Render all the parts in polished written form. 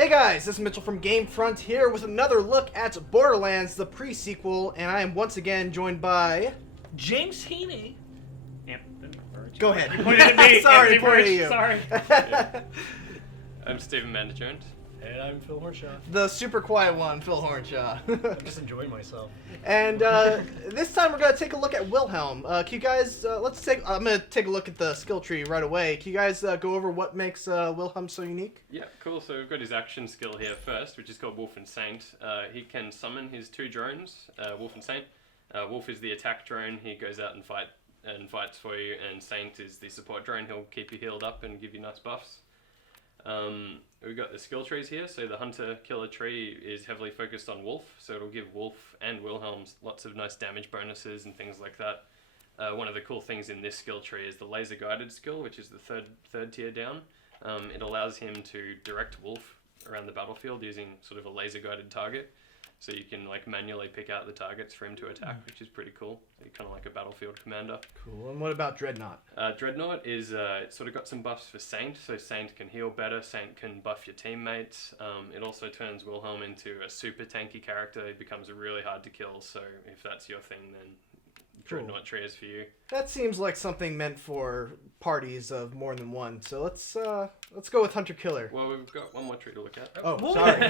Hey guys, this is Mitchell from GameFront here with another look at Borderlands The Presequel, and I am once again joined by... James Heaney. Go ahead. You pointed at me. Sorry, pointed at you. Sorry. I'm Stephen Mander-Jones. And I'm Phil Hornshaw. The super quiet one, Phil Hornshaw. I'm just enjoying myself. And this time we're going to take a look at Wilhelm. Can you guys, I'm going to take a look at the skill tree right away. Can you guys go over what makes Wilhelm so unique? Yeah, cool. So we've got his action skill here first, which is called Wolf and Saint. He can summon his two drones, Wolf and Saint. Wolf is the attack drone. He goes out and fights for you, and Saint is the support drone. He'll keep you healed up and give you nice buffs. We've got the skill trees here. So the hunter-killer tree is heavily focused on Wolf, so it'll give Wolf and Wilhelm lots of nice damage bonuses and things like that. One of the cool things in this skill tree is the laser-guided skill, which is the third tier down. It allows him to direct Wolf around the battlefield using sort of a laser-guided target. So you can like manually pick out the targets for him to attack, which is pretty cool. So you're kind of like a battlefield commander. Cool. And what about Dreadnought? Dreadnought is it's sort of got some buffs for Saint, so Saint can heal better, Saint can buff your teammates. It also turns Wilhelm into a super tanky character. He becomes really hard to kill, so if that's your thing, then Dreadnought tree is for you. That seems like something meant for parties of more than one. So let's go with Hunter Killer. Well, we've got one more tree to look at. Oh, sorry.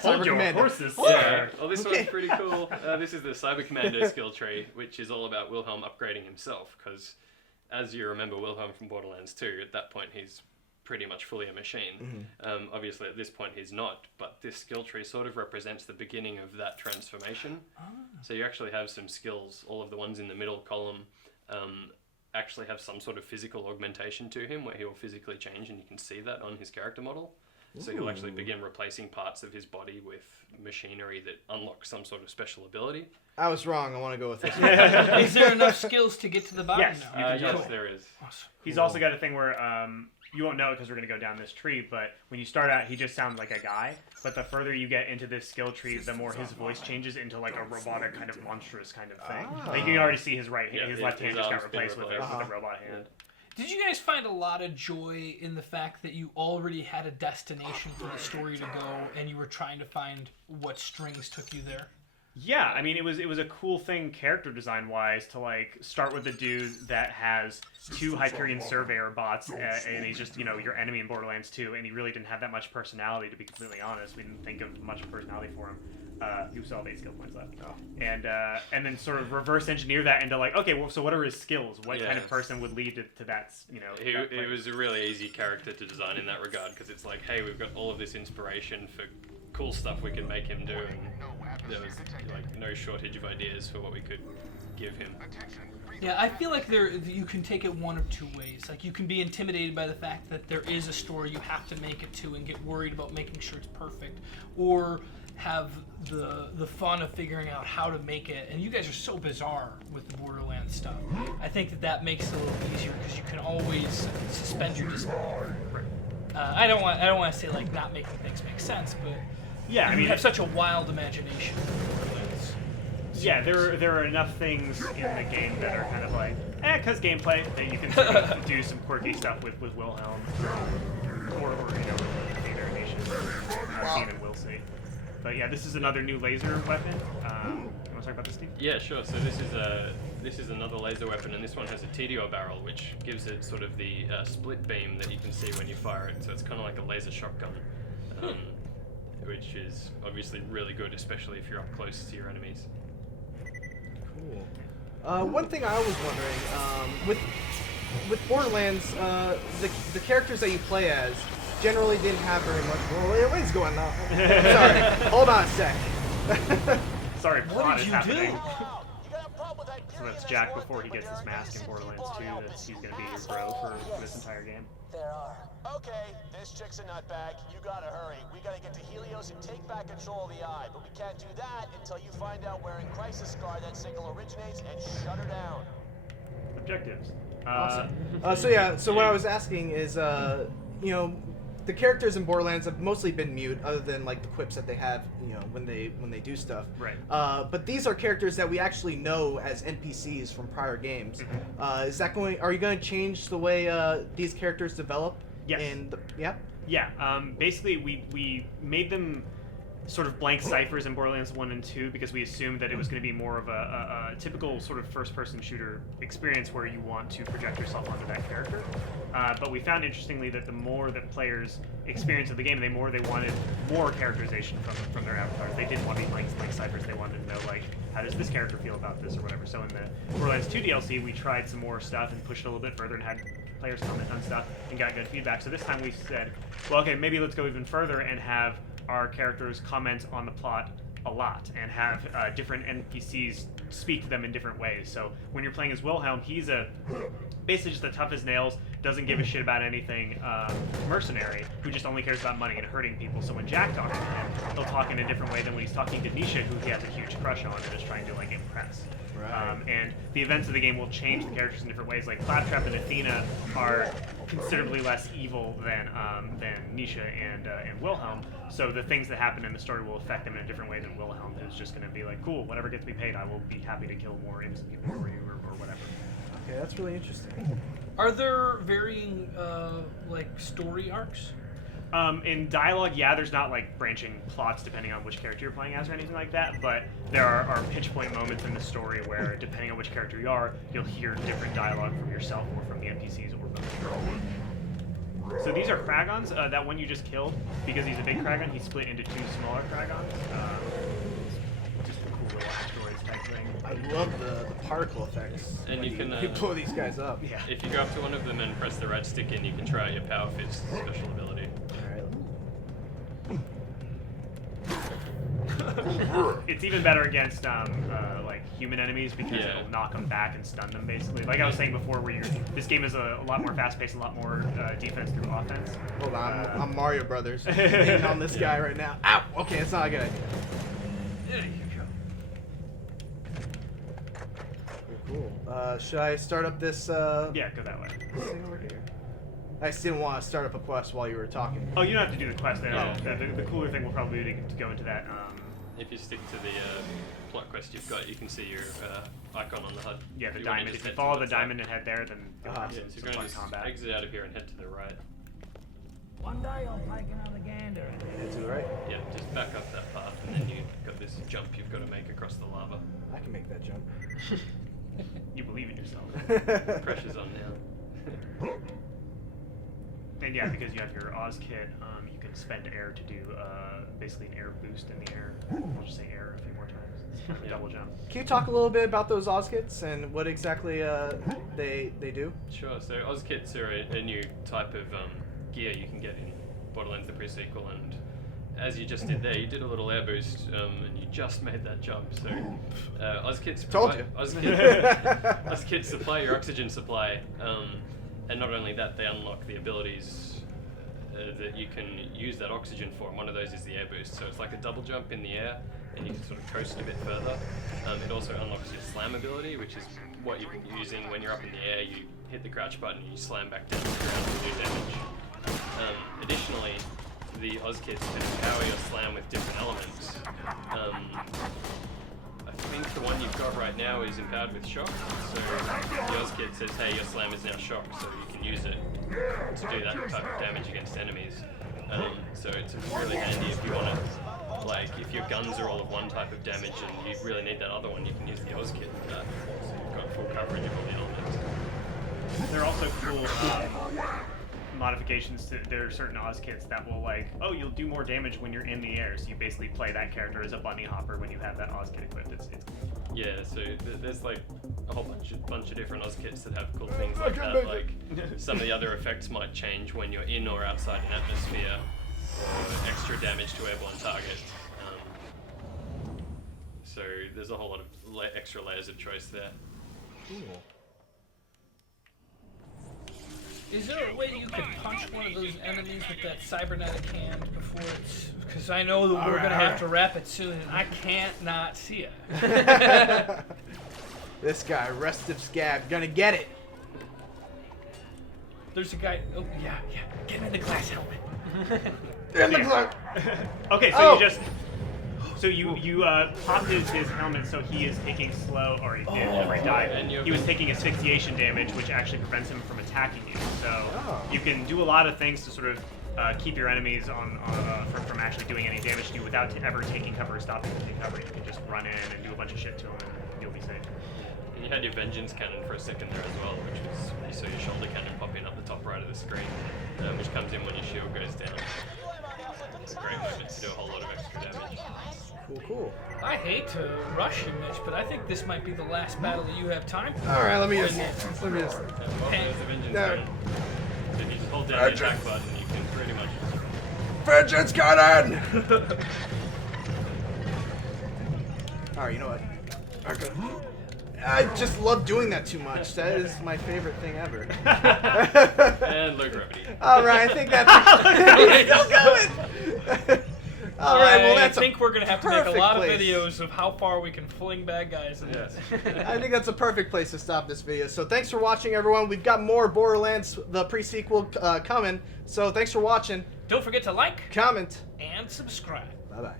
Hold your Commander. horses, Yeah. sir. Well, this one's pretty cool. This is the Cyber Commando skill tree, which is all about Wilhelm upgrading himself. Because, as you remember Wilhelm from Borderlands 2, at that point he's pretty much fully a machine. Mm-hmm. Obviously, at this point he's not. But this skill tree sort of represents the beginning of that transformation. So you actually have some skills. All of the ones in the middle column actually have some sort of physical augmentation to him, where he will physically change, and you can see that on his character model. So he'll actually begin replacing parts of his body with machinery that unlocks some sort of special ability. I was wrong. I want to go with this one. Is there enough skills to get to the bottom Yes, now? Yes, there is. Awesome. He's also got a thing where you won't know it because we're going to go down this tree, but when you start out, he just sounds like a guy. But the further you get into this skill tree, the more his voice changes into like a robotic kind of monstrous kind of thing. Like you can already see his his left hand just got replaced with a robot hand. Did you guys find a lot of joy in the fact that you already had a destination for the story to go, and you were trying to find what strings took you there? Yeah, I mean, it was a cool thing character design wise to like start with a dude that has two Hyperion Surveyor bots, and he's just your enemy in Borderlands 2, and he really didn't have that much personality, to be completely honest. We didn't think of much personality for him. You still have 8 skill points left, and then sort of reverse engineer that into like, okay, well, so what are his skills? What kind of person would lead to that? It was a really easy character to design in that regard, because it's like, hey, we've got all of this inspiration for cool stuff we can make him do, and there was like no shortage of ideas for what we could give him. Yeah, I feel like you can take it one of two ways. Like, you can be intimidated by the fact that there is a story you have to make it to and get worried about making sure it's perfect, or have the fun of figuring out how to make it. And you guys are so bizarre with the Borderlands stuff. I think that makes it a little easier because you can always suspend your disbelief. I don't want to say like not making things make sense, but yeah, I mean, you have such a wild imagination. Yeah, there are enough things in the game that are kind of like, because gameplay, that you can sort of do some quirky stuff with Wilhelm, or variation. Seen and will see. But yeah, this is another new laser weapon. You want to talk about this, Steve? Yeah, sure. So this is another laser weapon, and this one has a TDO barrel, which gives it sort of the split beam that you can see when you fire it. So it's kind of like a laser shotgun, which is obviously really good, especially if you're up close to your enemies. Cool. One thing I was wondering, with Borderlands, the characters that you play as generally didn't have very much. Well, what is going on? Sorry, hold on a sec. Sorry, What did you do? So that's Jack before he gets his mask in Borderlands 2. He's going to be your bro for this entire game. There are. Okay, this chick's a nutbag. You gotta hurry. We gotta get to Helios and take back control of the Eye. But we can't do that until you find out where in Crisis Scar that signal originates and shut her down. Objectives. Awesome. So what I was asking is, the characters in Borderlands have mostly been mute, other than like the quips that they have, when they do stuff. Right. But these are characters that we actually know as NPCs from prior games. Mm-hmm. Are you going to change the way these characters develop? Yes. Yeah. Yeah, basically we made them sort of blank ciphers in Borderlands 1 and 2 because we assumed that it was going to be more of a typical sort of first-person shooter experience where you want to project yourself onto that character. But we found, interestingly, that the more that players experience of the game, the more they wanted more characterization from their avatars. They didn't want to be blank ciphers. They wanted to know, like, how does this character feel about this or whatever. So in the Borderlands 2 DLC, we tried some more stuff and pushed it a little bit further and had players comment on stuff and got good feedback. So this time we said, well, okay, maybe let's go even further and have our characters comment on the plot a lot and have different NPCs speak to them in different ways. So when you're playing as Wilhelm, he's basically just the tough as nails, doesn't give a shit about anything, mercenary who just only cares about money and hurting people. So when Jack talks to him, he'll talk in a different way than when he's talking to Nisha, who he has a huge crush on and is trying to like impress. Right. And the events of the game will change the characters in different ways. Like Claptrap and Athena are considerably less evil than Nisha and Wilhelm. So the things that happen in the story will affect them in a different way than Wilhelm, who's just going to be like, cool, whatever gets me paid, I will be happy to kill more innocent people for you or whatever. Okay, that's really interesting. Are there varying like story arcs? In dialogue, yeah, there's not like branching plots depending on which character you're playing as or anything like that, but there are pitch point moments in the story where, depending on which character you are, you'll hear different dialogue from yourself or from the NPCs or both. So these are Kragons. That one you just killed, because he's a big Kragon, he's split into two smaller Kragons. Just a cool little asteroids type thing. I love the particle effects. And when you can, you blow these guys up. Yeah. If you go up to one of them and press the right stick in, you can try out your Power Fist special ability. It's even better against like human enemies because Yeah. it'll knock them back and stun them basically. Like I was saying before, where this game is a lot more fast-paced, a lot more defense through offense. Hold on, I'm Mario Brothers. I'm hitting on this guy right now. Ow! Okay, it's not a good idea. There you go. Cool. Should I start up this Yeah, go that way. thing over here? I just didn't want to start up a quest while you were talking. Oh, you don't have to do the quest there. Oh, The cooler thing will probably be to go into that. If you stick to the plot quest you've got, you can see your icon on the HUD. Yeah, the You wanna diamond. just If you head follow the towards that. diamond and head there, then you'll have Yeah, some so you're fun going to just combat. exit out of here and head to the right. One day I'm taking on the gander. Head to the right. Yeah, just back up that path and then you've got this jump you've got to make across the lava. I can make that jump. You believe in yourself. Pressure's on now. And yeah, because you have your Oz kit, you can spend air to do basically an air boost in the air. I'll just say air a few more times. Yeah. Double jump. Can you talk a little bit about those Oz kits and what exactly they do? Sure, so Oz kits are a new type of gear you can get in Borderlands The Presequel, and as you just did there, you did a little air boost and you just made that jump. So Oz kits Told you. Oz kits supply your oxygen supply, and not only that, they unlock the abilities that you can use that oxygen for, and one of those is the air boost. So it's like a double jump in the air, and you can sort of coast a bit further. It also unlocks your slam ability, which is what you've been using when you're up in the air. You hit the crouch button, and you slam back down to the ground to do damage. Additionally, the Oz kits can empower your slam with different elements. I think the one you've got right now is empowered with shock. So the Oz kit says, hey, your slam is now shocked, so you can use it to do that type of damage against enemies. So it's really handy if you want to, like, if your guns are all of one type of damage and you really need that other one, you can use the Oz kit for that. So you've got full coverage of all the elements. There are also cool modifications to, there are certain Oz kits that will like, oh, you'll do more damage when you're in the air, so you basically play that character as a bunny hopper when you have that Oz kit equipped. It's Yeah, so there's like a whole bunch of different Oz kits that have cool things like that. Like some of the other effects might change when you're in or outside an atmosphere, or extra damage to airborne targets. So there's a whole lot of extra layers of choice there. Cool. Is there a way you could punch one of those enemies with that cybernetic hand before it's... Because I know that we're going to have to wrap it soon, and I can't not see it. This guy, Restive Scab, gonna get it. There's a guy... Oh, yeah. Get him in the glass helmet. okay, so Oh. you just so you popped his helmet, so he is taking slow, or he did before he died. And He was taking asphyxiation damage, which actually prevents him from attacking you. So Oh. you can do a lot of things to sort of keep your enemies from actually doing any damage to you without ever taking cover or stopping to take cover. You can just run in and do a bunch of shit to them, and you'll be safe. And you had your vengeance cannon for a second there as well, which was you saw your shoulder cannon popping up the top right of the screen, which comes in when your shield goes down. It's a great moment to do a whole lot of extra damage. Cool. I hate to rush you, Mitch, but I think this might be the last battle that you have time for. All right, let me just. Well, there's the vengeance No. cannon. So if you just hold down the attack button, you can pretty much. Vengeance cannon! Alright, you know what? Okay. I just love doing that too much. That is my favorite thing ever. And low gravity. Alright, I think that's still going! Alright, well that's I think we're gonna have to make a perfect lot place. of videos of how far we can fling bad guys in Yes. I think that's a perfect place to stop this video. So thanks for watching, everyone. We've got more Borderlands the Presequel coming. So thanks for watching. Don't forget to like, Comment. and subscribe. Bye-bye.